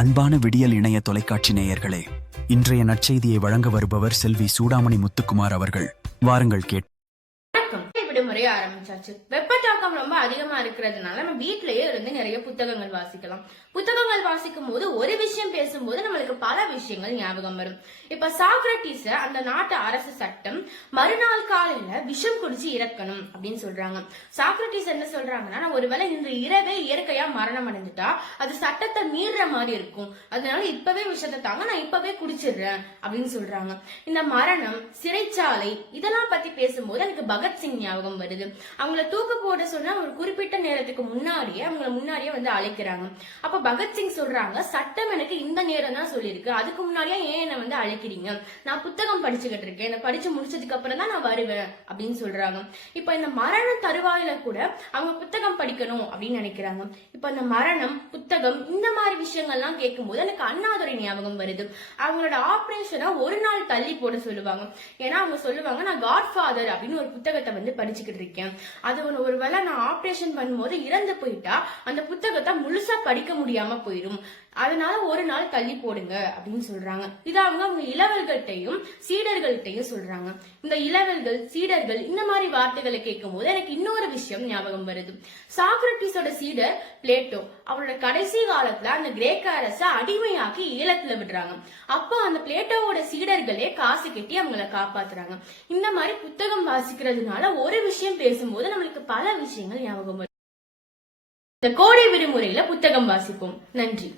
அன்பான விடியல் இணைய தொலைக்காட்சி நேயர்களே இன்றைய நற்செய்தியை வழங்க வருபவர் செல்வி சூடாமணி முத்துக்குமார் அவர்கள். வாருங்கள் கேட் வணக்கம் ஆரம்பிச்சாச்சு. வெப்பத்தாக்கம் ரொம்ப அதிகமா இருக்கிறதுனால நம்ம வீட்லயே இருந்து நிறைய புத்தகங்கள் வாசிக்கலாம். புத்தகங்கள் வாசிக்கும் போது ஒரு விஷயம் பேசும்போது நம்மளுக்கு பல விஷயங்கள் ஞாபகம் வரும். இப்ப சாக்ரட்டிஸ அந்த நாட்டு அரசு சட்டம் மறுநாள் காலையில விஷம் குடிச்சு இறக்கணும் அப்படின்னு சொல்றாங்க. சாக்ரட்டிஸ் என்ன சொல்றாங்கன்னா ஒருவேளை இன்று இரவே இயற்கையா மரணம் அடைஞ்சிட்டா அது சட்டத்தை மீறுற மாதிரி இருக்கும். அதனால இப்பவே விஷத்தை தாங்க நான் இப்பவே குடிச்சிடுறேன் அப்படின்னு சொல்றாங்க. இந்த மரணம் சிறைச்சாலை இதெல்லாம் பத்தி பேசும்போது எனக்கு பகத்சிங் ஞாபகம் வருது. அவங்கள தூக்கு போட சொன்னா ஒரு குறிப்பிட்ட நேரத்துக்கு முன்னாடியே அவங்கள முன்னாடியே வந்து அழைக்கிறாங்க. அப்ப பகத்சிங் சொல்றாங்க சட்டம் எனக்கு இந்த நேரம் தான் சொல்லியிருக்கு அதுக்கு முன்னாடியே ஏன் என்ன வந்து அழைக்கிறீங்க? நான் புத்தகம் படிச்சுக்கிட்டு இருக்கேன். இதை படிச்சு முடிச்சதுக்கு அப்புறம் தான் நான் வருவேன். அப்படின்னு சொல்றாங்க. இப்ப இந்த மரணம் தருவாயில கூட அவங்க புத்தகம் படிக்கணும் அப்படின்னு நினைக்கிறாங்க. இப்ப இந்த மரணம் புத்தகம் இந்த மாதிரி விஷயங்கள்லாம் கேட்கும்போது எனக்கு அண்ணாதுரை ஞாபகம் வருது. அவங்களோட ஆபரேஷனை ஒரு நாள் தள்ளி போட சொல்லுவாங்க. ஏன்னா அவங்க சொல்லுவாங்க நான் காட் ஃபாதர் அப்படின்னு ஒரு புத்தகத்தை வந்து படிச்சுக்கிட்டு இருக்கேன் அது ஒரு- ஒருவேளை நான் ஆபரேஷன் பண்ணும்போது இறந்து போயிட்டா அந்த புத்தகத்தை முழுசா படிக்க முடியாம போயிடும் அதனால ஒரு நாள் தள்ளி போடுங்க அப்படின்னு சொல்றாங்க. இது அவங்க அவங்க இளவல்கள்ட்டையும் சீடர்கள்ட்டையும் சொல்றாங்க. இந்த இளவல்கள் சீடர்கள் இந்த மாதிரி வார்த்தைகளை கேட்கும் போது எனக்கு இன்னொரு விஷயம் ஞாபகம் வருது. சாக்ரட்டிஸோட சீடர் பிளேட்டோ அவரோட கடைசி காலத்துல அந்த கிரேக்க அரசை அடிமையாக்கி ஈழத்துல விடுறாங்க. அப்போ அந்த பிளேட்டோவோட சீடர்களே காசு கட்டி அவங்கள காப்பாத்துறாங்க. இந்த மாதிரி புத்தகம் வாசிக்கிறதுனால ஒரு விஷயம் பேசும்போது நம்மளுக்கு பல விஷயங்கள் ஞாபகம் வரும். இந்த கோடை விடுமுறையில புத்தகம் வாசிப்போம். நன்றி.